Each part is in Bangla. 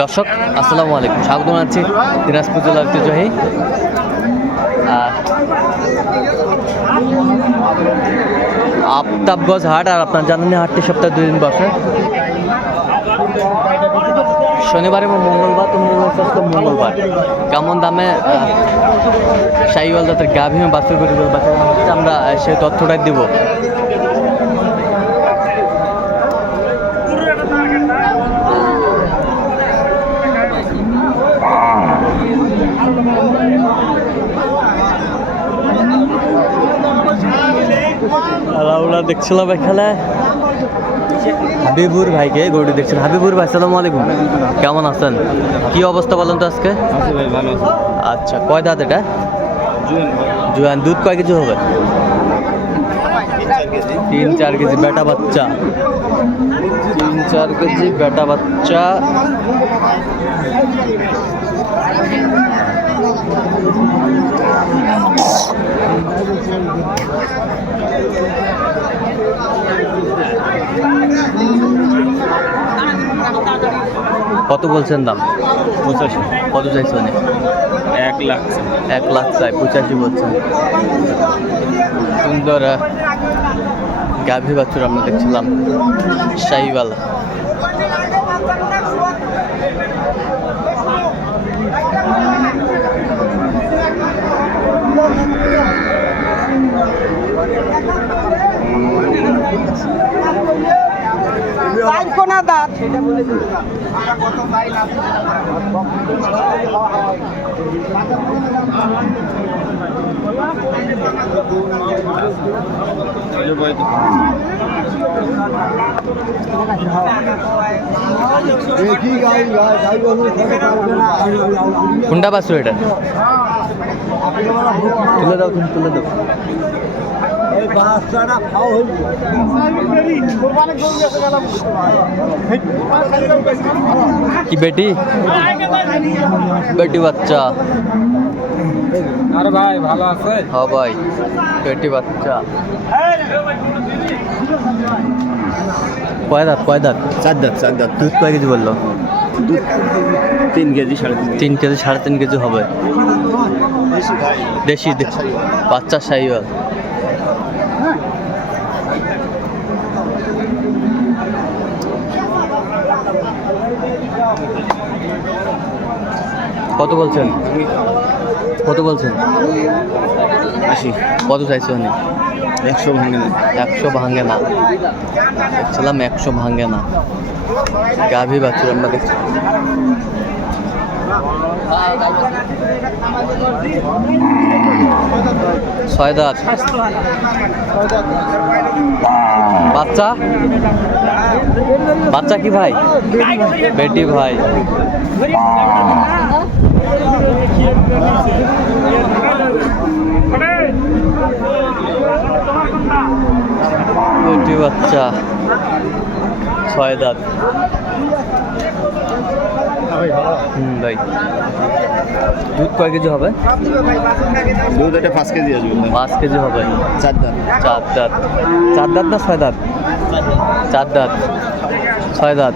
দর্শক, আসসালামু আলাইকুম। স্বাগত জানাচ্ছি দিনাজপুর জেলার ঐতিহ্যবাহী আফতাবগঞ্জ হাট, আর আপনার জানেন হাটটি সপ্তাহে দুই দিন বসে। শনিবার এবং মঙ্গলবার, তো মঙ্গলবার তো মঙ্গলবার। কেমন দামে শাহিওয়াল জাতের গাভী বাছুর করে হচ্ছে, আমরা সেই তথ্যটাই দিব। রাউলা দেখছিলাম এখানে হাবিবুর ভাইকে গরুটি দেখছেন। হাবিবুর ভাই সালাম আলাইকুম। কেমন আছেন? কি অবস্থা বলেন তো আজকে? আচ্ছা কয় দাঁত এটা? জুয়ান দুধ কয় কেজি হবে? তিন চার কেজি বেটা বাচ্চা। তিন চার কেজি বেটা বাচ্চা। কত বলছেন দাম? পঁচাশি। কত চাইছে মানে এক লাখ। এক লাখ চাই পঁচাশি বলছেন। সুন্দর গাভী বাছুর আমরা দেখছিলাম শাহিওয়ালা। কোনা দাঁত। কোনটা বাছুর এটা? তুলে দাও তুমি তুলে দাও। কি বেটি? বেটি বাচ্চা। আরে ভাই ভালো আছে? হ্যাঁ ভাই বেটি বাচ্চা। কয় দাঁত কয় দাঁত? চার দাঁত চার দাঁত। দুধ কয় কেজি বলল? তিন কেজি সাড়ে তিন কেজি। সাড়ে তিন কেজি হবে। দেশি দেশি বাচ্চা সাইওয়াল। কত বলছেন? কত বলছেন? আশি। কত চাইছো উনি? একশো ভাঙে না। একশো ভাঙে না। দেখছিলাম একশো ভাঙে না। গাভী বাছুর আমরা দেখছি। ছয় দাঁত। বাচ্চা? বাচ্চা কি ভাই? বেটি ভাই। বেটি বাচ্চা। ছয় দাঁত। হুম ভাই। দুধ কয় কেজি হবে? দুধ এটা পাঁচ কেজি আসবে পাঁচ কেজি হবে। চার দাঁত। চার দাঁত। চার দাঁত না ছয় দাঁত? চার দাঁত। ছয় দাঁত।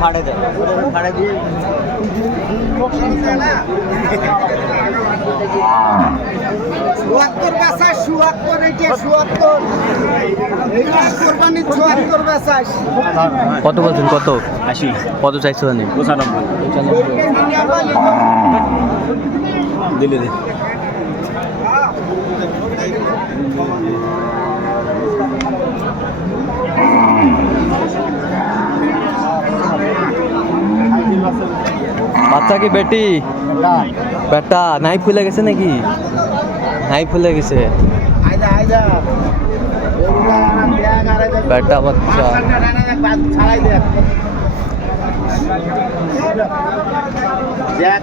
ফাড়ে দেয় ফাড়ে দিয়ে চুয়াত্তর বেচায় চুয়াত্তর এইটা চুয়াত্তর এইটা কোরবানি চুয়াত্তর বেচায় কত বলছেন? কত? আশি। কত চাইছো জানি পঁচানব্বই। দিলে বাচ্চা কি বেটি? বেটা, নাই ফুলে গেছে নাকি? নাই ফুলে গেছে। বেটা বাচ্চা। দেখ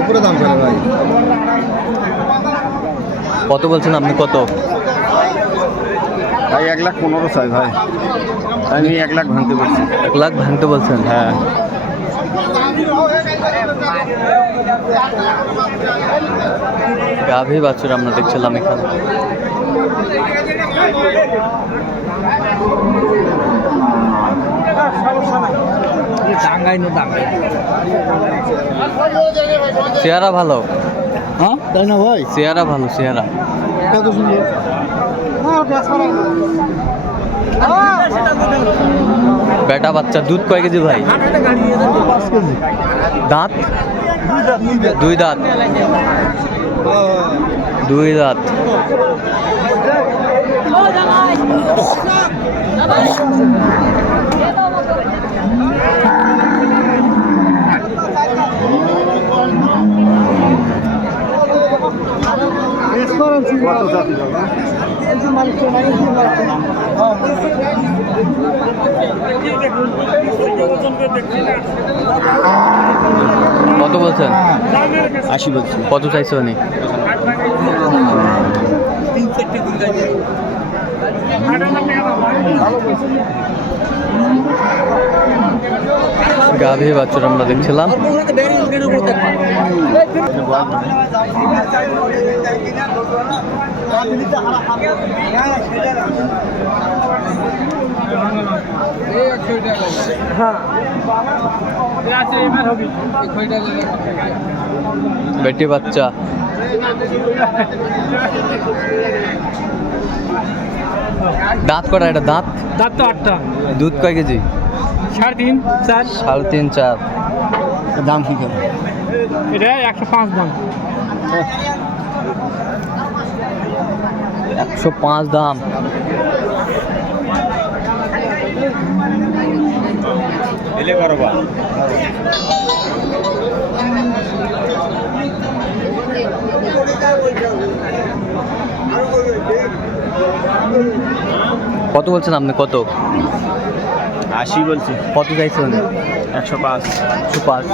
উপরে দাম চলে ভাই। কত বলছেন আপনি কত? ভাই এক লাখ পনেরো চাই ভাই। আমি এক লাখ ভাঙতে পারছি এক লাখ ভাঙতে বলছেন? হ্যাঁ। গাভী বাছুর আমরা দেখছিলাম এখানে। চেহারা ভালো? হ্যাঁ? তাই না ভাই? চেহারা ভালো চেহারা। কত সুন্দর। বেটা বাচ্চা দুধ কয় কেজি ভাই? দাঁত? দুই দাঁত দুই দাঁত। কত বলছেন? আশি বলছি কত চাইছে উনি? গাভী বাছুর আমরা দেখছিলাম। বেটি বাচ্চা। দাঁত কটা? এটা দাঁত? দাঁত তো আটটা। দুধ কয় কেজি? সাড়ে তিন চার? সাড়ে তিন চার। দাম কি কেন এটা একশো পাঁচ দাম। একশো পাঁচ দাম। করবা কত বলছেন আপনি? কত? আশি বলছি। কত চাইছে উনি একশো পাঁচ। একশো পাঁচ।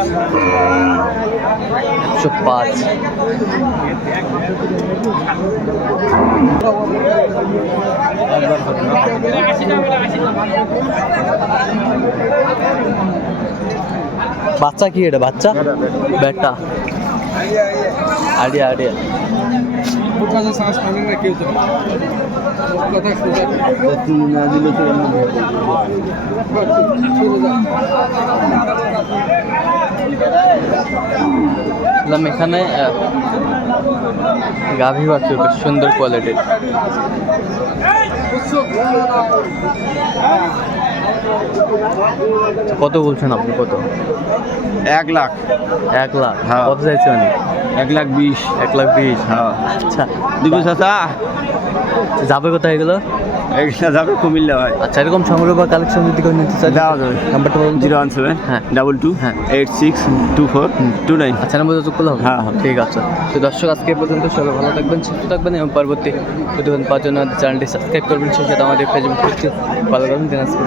একশো পাঁচ। বাচ্চা কি এটা? বাচ্চা? ব্যাটা। Idea idea. না দিলে তো দেখলাম এখানে গাভী বাছুর বেশ সুন্দর কোয়ালিটির কত বলছেন আপনি কত? এক লাখ। এক লাখ। হ্যাঁ। কত চাইছেন? এক লাখ বিশ। এক লাখ বিশ হ্যাঁ। আচ্ছা। দিবু চাচা? যাবে কোথায় এগুলো? এগুলা যাবে কুমিল্লা ভাই। আচ্ছা এরকম সংগ্রহ বা কালেকশন যদি করে নিতে চাই দেওয়া যাবে। নাম্বারটা বলুন জিরো ওয়ান সেভেন হ্যাঁ। ডাবল টু হ্যাঁ। Eight six two four two nine. আচ্ছা নাম্বার যোগ করলে হবে? হ্যাঁ, হ্যাঁ। ঠিক আছে। তো দর্শক আজকে পর্যন্ত সবাই ভালো থাকবেন সুস্থ থাকবেন এবং পরবর্তী পাওয়ার জন্য আমাদের চ্যানেলটি সাবস্ক্রাইব করবেন। সেই সাথে আমাদের ফেসবুক পেজটি ভালো করবেন। দিনাজপুর